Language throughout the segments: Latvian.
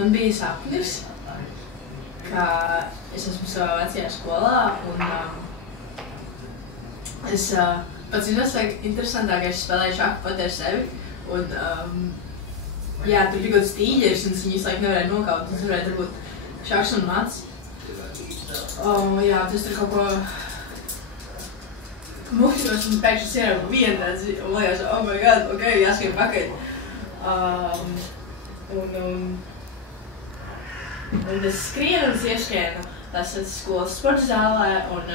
man bija sapnis, ka es esmu savā vecajā skolā un es pats interesantākais spēlēju šahu pati ar sevi. Un, jā, tur bija kaut stīģeris un es viņu visu laiku nevarēju nokaut. Tas varētu būt šahs un mats. Jā, tas tur kaut ko muļķos un pēkšņi ieraugu vienu redzi un liekas, oh my god, ok, jāskrien pakaļ. Un es skrienu un es ieskrienu tās skolas sporta zālē un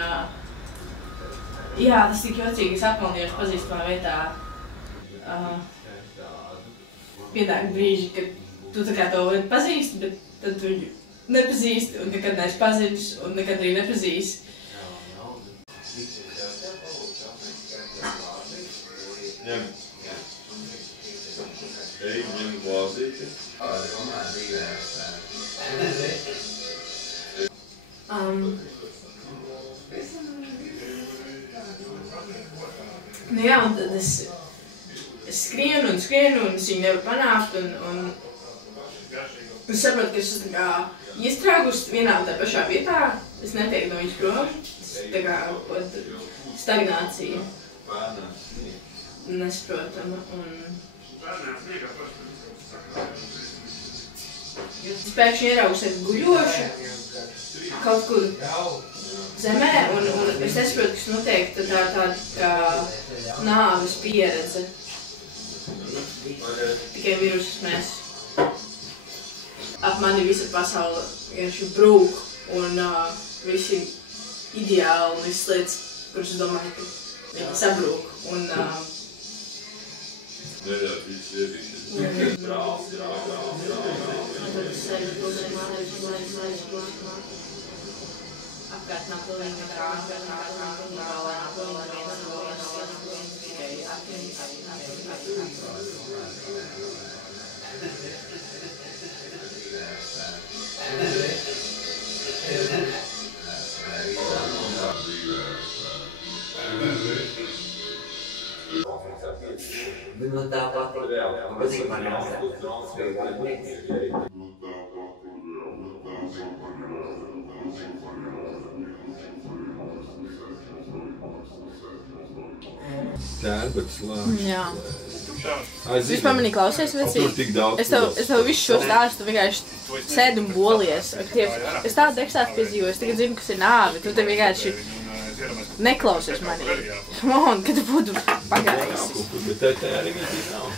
jā, tas tik jocīgi, es apmalnījos pazīstamā vietā. Pienāk brīži, kad tu tā kā to pazīsti, bet tad tu viņu nepazīsti un nekad neesi pazinis un nekad arī nepazīsti. Ņem. Ej, ņem glāzīti. Nu jā, un tad es skrienu un es viņu nevaru panākt un es saprotu, ka es esmu tā kā iestrāgusi vienā un tā pašā vietā. Es netieku no viņas prom. Tas tā kā stagnācija. Nesaprotama un es pēkšņi ieraugu sevi guļošu kaut kur zemē un es nesaprotu, kas notiek, tā tāda nāves pieredze. Tikai virusus mēs. Ap mani visa pasaule vienkārši brūk un visi ideāli un visas lietas, kuras es domāju, ka viņi sabrūk. Un tad es sevi apkārt nav pilnīgi Nu tā pati, kas man jāsaka. Ķērbets lāčs. Jā. Viņš pamanīja klausies, vecīgi. Es tev visu šo stāstu vienkārši sēdu un bolies. Es tādu tekstātu piedzīvoju, es tagad zinu, kas ir nāve. Tu te vienkārši neklausies manī. Man, kad tu būtu pagājis. Bet te arī vītīs nav.